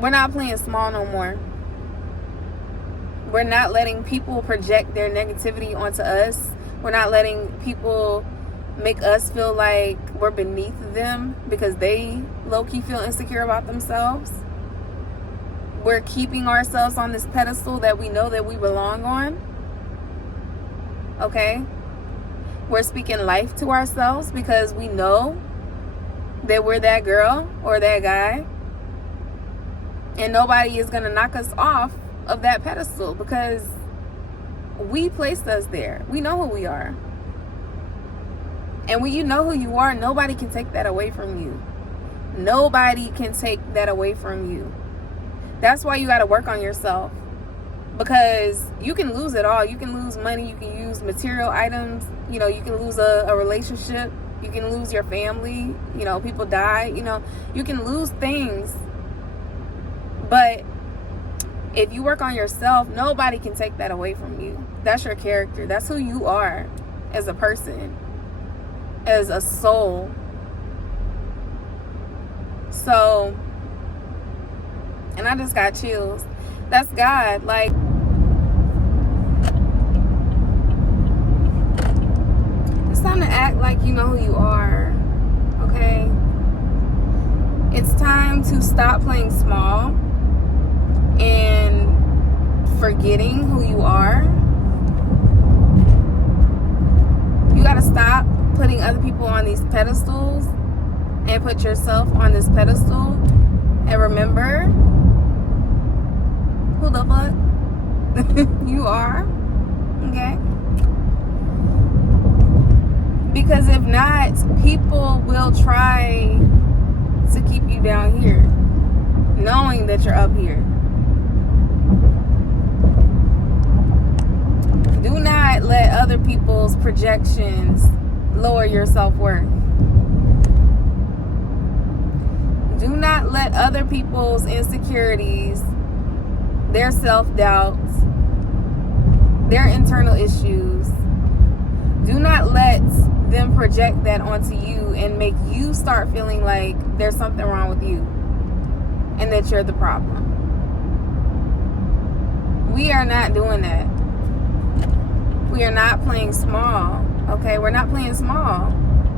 we're not playing small no more. We're not letting people project their negativity onto us. We're not letting people make us feel like we're beneath them because they low-key feel insecure about themselves. We're keeping ourselves on this pedestal that we know that we belong on. Okay? We're speaking life to ourselves because we know that we're that girl or that guy. And nobody is going to knock us off of that pedestal because we placed us there. We know who we are. And when you know who you are, nobody can take that away from you. Nobody can take that away from you. That's why you got to work on yourself. Because you can lose it all. You can lose money. You can use material items. You know, you can lose a relationship. You can lose your family. You know, people die. You know, you can lose things. But if you work on yourself, nobody can take that away from you. That's your character. That's who you are as a person, as a soul. So, and I just got chills. That's God. Like, it's time to act like you know who you are. Okay? It's time to stop playing small and forgetting who you are. You gotta stop putting other people on these pedestals and put yourself on this pedestal. And remember who the fuck you are. Okay? Because if not, people will try to keep you down here, knowing that you're up here. Do not let other people's projections lower your self-worth. Do not let other people's insecurities, their self-doubts, their internal issues, do not let them project that onto you and make you start feeling like there's something wrong with you and that you're the problem. We are not doing that. We are not playing small, okay? We're not playing small.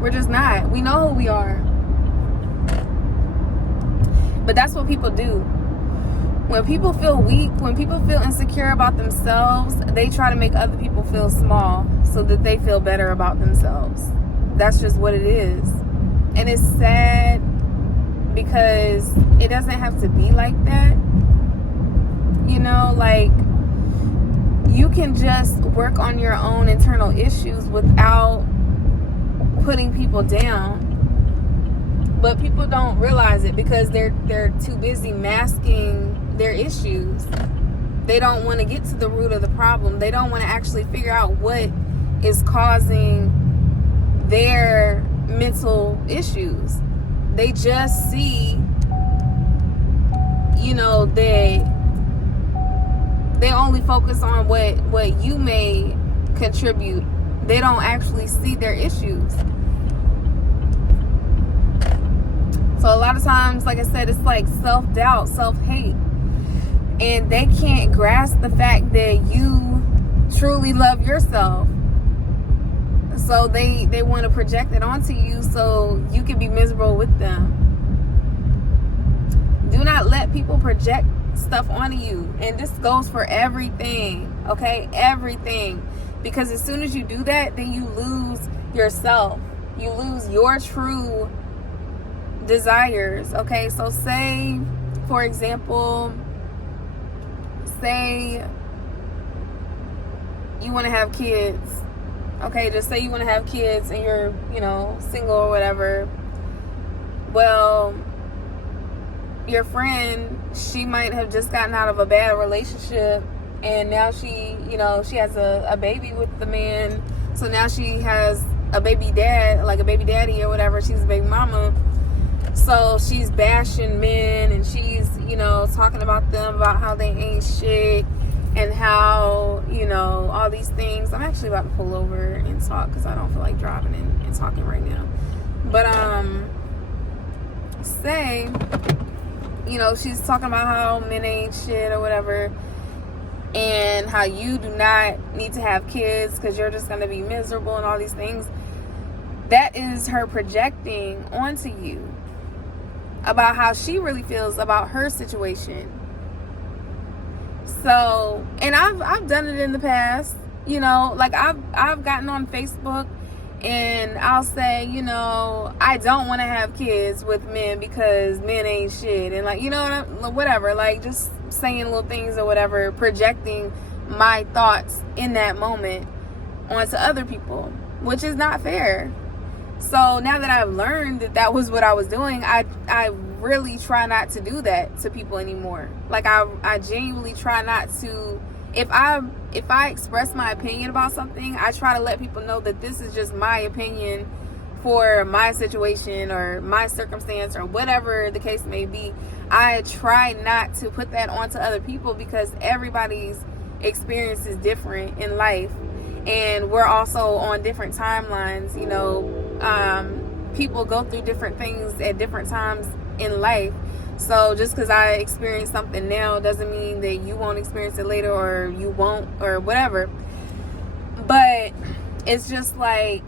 We're just not. We know who we are. But that's what people do. When people feel weak, when people feel insecure about themselves, they try to make other people feel small so that they feel better about themselves. That's just what it is. And it's sad because it doesn't have to be like that. You know, like, you can just work on your own internal issues without putting people down. But people don't realize it because they're too busy masking their issues. They don't want to get to the root of the problem. They don't want to actually figure out what is causing their mental issues. They just see, you know, they only focus on what you may contribute. They don't actually see their issues. So a lot of times, like I said, it's like self-doubt, self-hate. And they can't grasp the fact that you truly love yourself. So they want to project it onto you so you can be miserable with them. Do not let people project stuff onto you. And this goes for everything, okay? Everything. Because as soon as you do that, then you lose yourself. You lose your true desires, okay? So say, for example, say you want to have kids, okay? Just say you want to have kids and you're, you know, single or whatever. Well, your friend, she might have just gotten out of a bad relationship and now she, you know, she has a baby with the man. So now she has a baby dad, like a baby daddy or whatever. She's a baby mama. So she's bashing men and she's, you know, talking about them, about how they ain't shit and how, you know, all these things. I'm actually about to pull over and talk because I don't feel like driving and talking right now. But say you know, she's talking about how men ain't shit or whatever, and how you do not need to have kids because you're just going to be miserable and all these things. That is her projecting onto you about how she really feels about her situation. So, and I've done it in the past, you know, like I've gotten on Facebook and I'll say, you know, I don't want to have kids with men because men ain't shit, and like, you know, whatever, like just saying little things or whatever, projecting my thoughts in that moment onto other people, which is not fair. So now that I've learned that that was what I was doing, I really try not to do that to people anymore. Like I genuinely try not to. If I express my opinion about something, I try to let people know that this is just my opinion for my situation or my circumstance or whatever the case may be. I try not to put that onto other people because everybody's experience is different in life, and we're also on different timelines. You know, people go through different things at different times in life. So just because I experience something now doesn't mean that you won't experience it later, or you won't, or whatever. But it's just like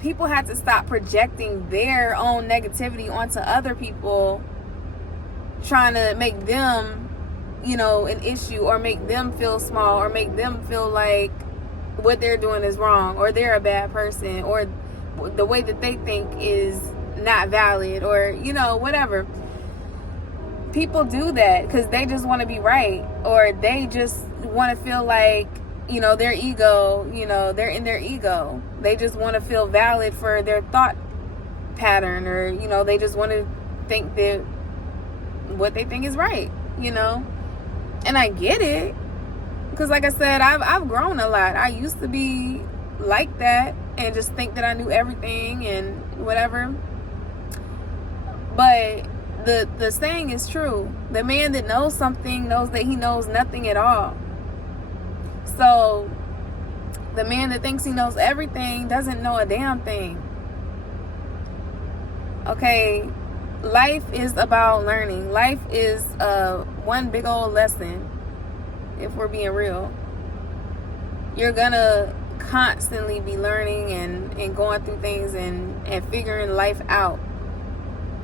people have to stop projecting their own negativity onto other people, trying to make them, you know, an issue, or make them feel small, or make them feel like what they're doing is wrong, or they're a bad person, or the way that they think is not valid, or, you know, whatever. People do that because they just want to be right, or they just want to feel like, you know, their ego, you know, they're in their ego. They just want to feel valid for their thought pattern, or, you know, they just want to think that what they think is right, you know. And I get it, because like I said, I've grown a lot. I used to be like that and just think that I knew everything and whatever. But the saying is true. The man that knows something knows that he knows nothing at all. So the man that thinks he knows everything doesn't know a damn thing. Okay, life is about learning. Life is one big old lesson, if we're being real. You're gonna constantly be learning and going through things and figuring life out.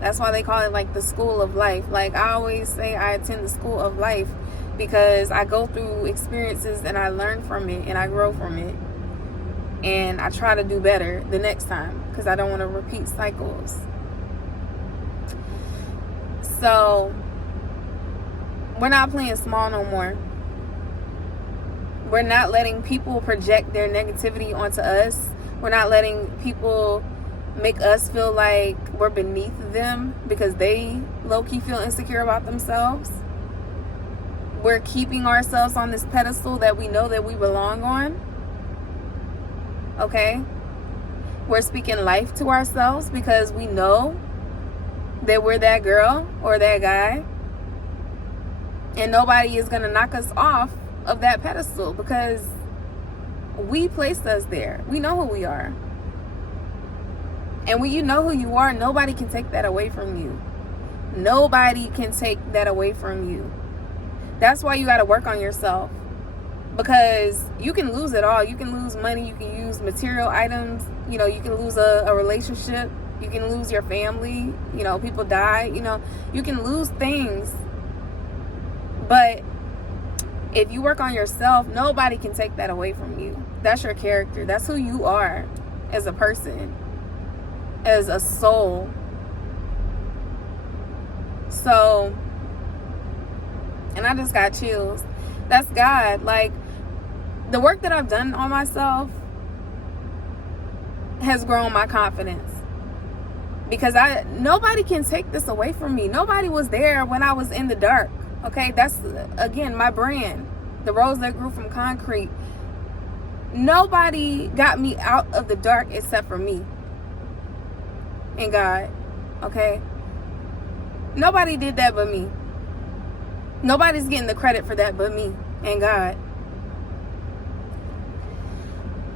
That's why they call it like the school of life. Like I always say, I attend the school of life because I go through experiences and I learn from it and I grow from it. And I try to do better the next time because I don't want to repeat cycles. So we're not playing small no more. We're not letting people project their negativity onto us. We're not letting people make us feel like we're beneath them because they low-key feel insecure about themselves. We're keeping ourselves on this pedestal that we know that we belong on. Okay? We're speaking life to ourselves because we know that we're that girl or that guy. And nobody is going to knock us off of that pedestal because we placed us there. We know who we are. And when you know who you are, nobody can take that away from you. Nobody can take that away from you. That's why you got to work on yourself. Because you can lose it all. You can lose money. You can use material items. You know, you can lose a relationship. You can lose your family. You know, people die. You know, you can lose things. But if you work on yourself, nobody can take that away from you. That's your character. That's who you are as a person, as a soul. So, and I just got chills. That's God. Like, the work that I've done on myself has grown my confidence. Because nobody can take this away from me. Nobody was there when I was in the dark. Okay, that's, again, my brand. The rose that grew from concrete. Nobody got me out of the dark except for me and God. Okay? Nobody did that but me. Nobody's getting the credit for that but me and God.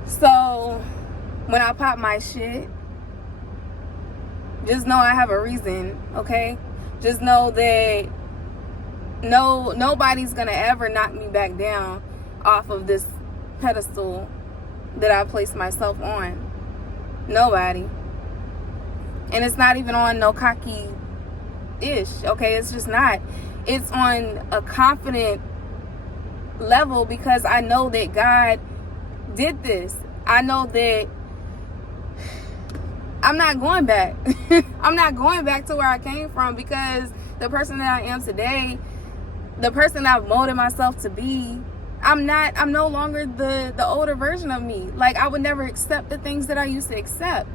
So, when I pop my shit, just know I have a reason, okay? Just know that nobody's gonna ever knock me back down off of this pedestal that I placed myself on. Nobody. And it's not even on no cocky-ish, okay? It's just not. It's on a confident level because I know that God did this. I know that I'm not going back. I'm not going back to where I came from, because the person that I am today, the person I've molded myself to be, I'm no longer the older version of me. Like, I would never accept the things that I used to accept.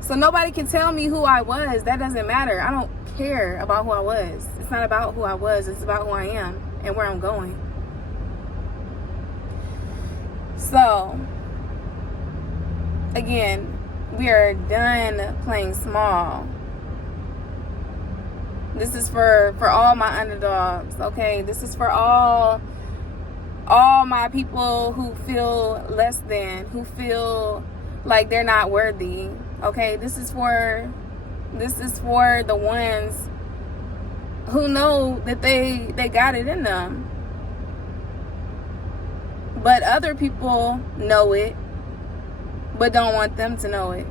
So nobody can tell me who I was. That doesn't matter. I don't care about who I was. It's not about who I was. It's about who I am and where I'm going. So, again, we are done playing small. This is for all my underdogs, okay? This is for all my people who feel less than, who feel like they're not worthy, okay? This is for the ones who know that they got it in them. But other people know it, but don't want them to know it.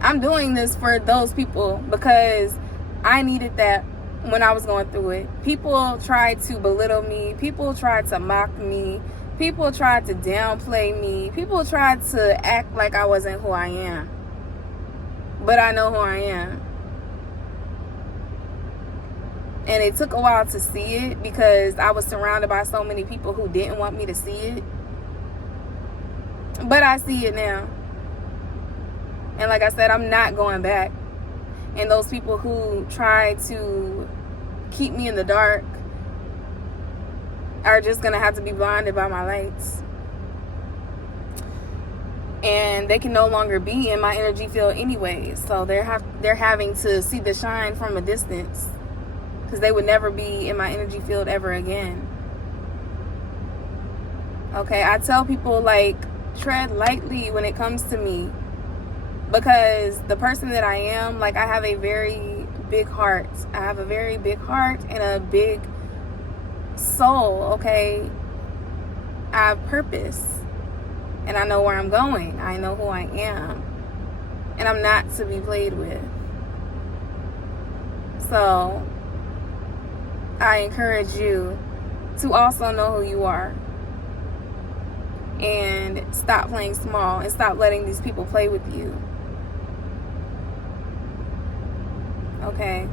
I'm doing this for those people because I needed that when I was going through it. People tried to belittle me. People tried to mock me. People tried to downplay me. People tried to act like I wasn't who I am. But I know who I am. And it took a while to see it because I was surrounded by so many people who didn't want me to see it. But I see it now. And like I said, I'm not going back. And those people who try to keep me in the dark are just going to have to be blinded by my lights. And they can no longer be in my energy field anyway. So they're having to see the shine from a distance, because they would never be in my energy field ever again. Okay, I tell people, like, tread lightly when it comes to me. Because the person that I am, like, I have a very big heart. I have a very big heart and a big soul, okay? I have purpose. And I know where I'm going. I know who I am. And I'm not to be played with. So, I encourage you to also know who you are. And stop playing small. And stop letting these people play with you. Okay,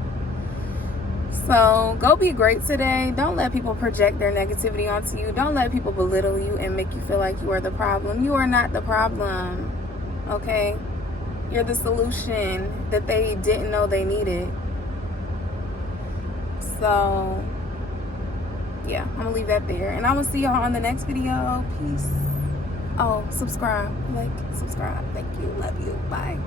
so go be great today. Don't let people project their negativity onto you. Don't let people belittle you and make you feel like you are the problem. You are not the problem, okay? You're the solution that they didn't know they needed. So, yeah, I'm gonna leave that there. And I will see y'all on the next video. Peace. Oh, subscribe. Like, subscribe. Thank you. Love you. Bye.